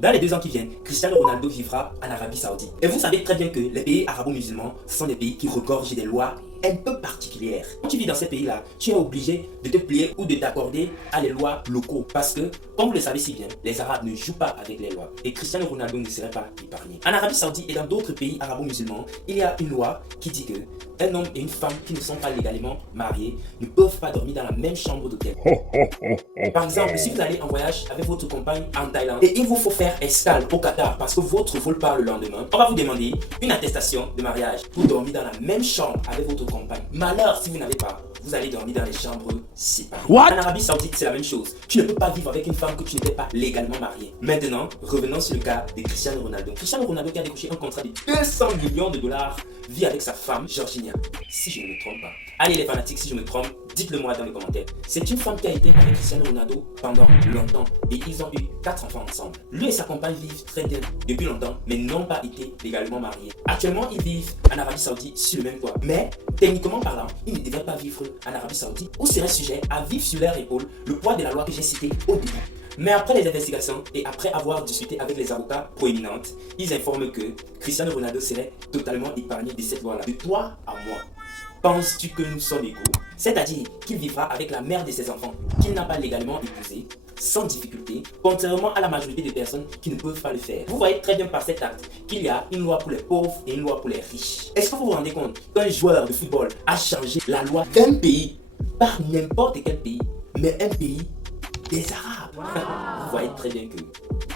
Dans les 2 ans qui viennent, Cristiano Ronaldo vivra en Arabie Saoudite. Et vous savez très bien que les pays arabo-musulmans sont des pays qui regorgent des lois un peu particulières. Quand tu vis dans ces pays-là, tu es obligé de te plier ou de t'accorder à les lois locaux. Parce que, comme vous le savez si bien, les Arabes ne jouent pas avec les lois. Et Cristiano Ronaldo ne serait pas épargné. En Arabie Saoudite et dans d'autres pays arabo-musulmans, il y a une loi qui dit que un homme et une femme qui ne sont pas légalement mariés ne peuvent pas dormir dans la même chambre d'hôtel. Par exemple, si vous allez en voyage avec votre compagne en Thaïlande et il vous faut faire escale au Qatar parce que votre vol part le lendemain, on va vous demander une attestation de mariage pour dormir dans la même chambre avec votre compagne. Malheur si vous n'avez pas, vous allez dormir dans les chambres séparées. En Arabie Saoudite, c'est la même chose. Tu ne peux pas vivre avec une femme que tu n'étais pas légalement mariée. Maintenant, revenons sur le cas de Cristiano Ronaldo. Cristiano Ronaldo qui a décroché un contrat de 200 millions de dollars vit avec sa femme Georgina. Si je ne me trompe pas. Allez les fanatiques, si je me trompe, dites-le moi dans les commentaires. C'est une femme qui a été avec Cristiano Ronaldo pendant longtemps et ils ont eu 4 enfants ensemble. Lui et sa compagne vivent très bien depuis longtemps mais n'ont pas été légalement mariés. Actuellement, ils vivent en Arabie Saoudite sur le même toit. Mais techniquement parlant, ils ne devraient pas vivre en Arabie Saoudite ou seraient sujets à vivre sur leur épaule le poids de la loi que j'ai citée au début. Mais après les investigations et après avoir discuté avec les avocats proéminentes, ils informent que Cristiano Ronaldo serait totalement épargné de cette loi-là. De toi à moi, penses-tu que nous sommes égaux? C'est-à-dire qu'il vivra avec la mère de ses enfants qu'il n'a pas légalement épousée, sans difficulté, contrairement à la majorité des personnes qui ne peuvent pas le faire. Vous voyez très bien par cet acte qu'il y a une loi pour les pauvres et une loi pour les riches. Est-ce que vous vous rendez compte qu'un joueur de football a changé la loi d'un pays par n'importe quel pays, mais un pays des Arabes? Vous voyez très bien que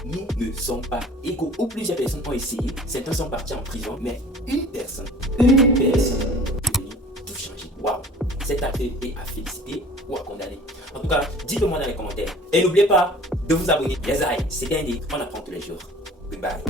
nous ne sommes pas égaux. Ou plusieurs personnes ont essayé, certains sont partis en prison, mais une personne est venue tout changer. Waouh! Cet acte est à féliciter ou à condamner. En tout cas, dites-le moi dans les commentaires. Et n'oubliez pas de vous abonner. Les aïe, c'était un on apprend tous les jours. Goodbye.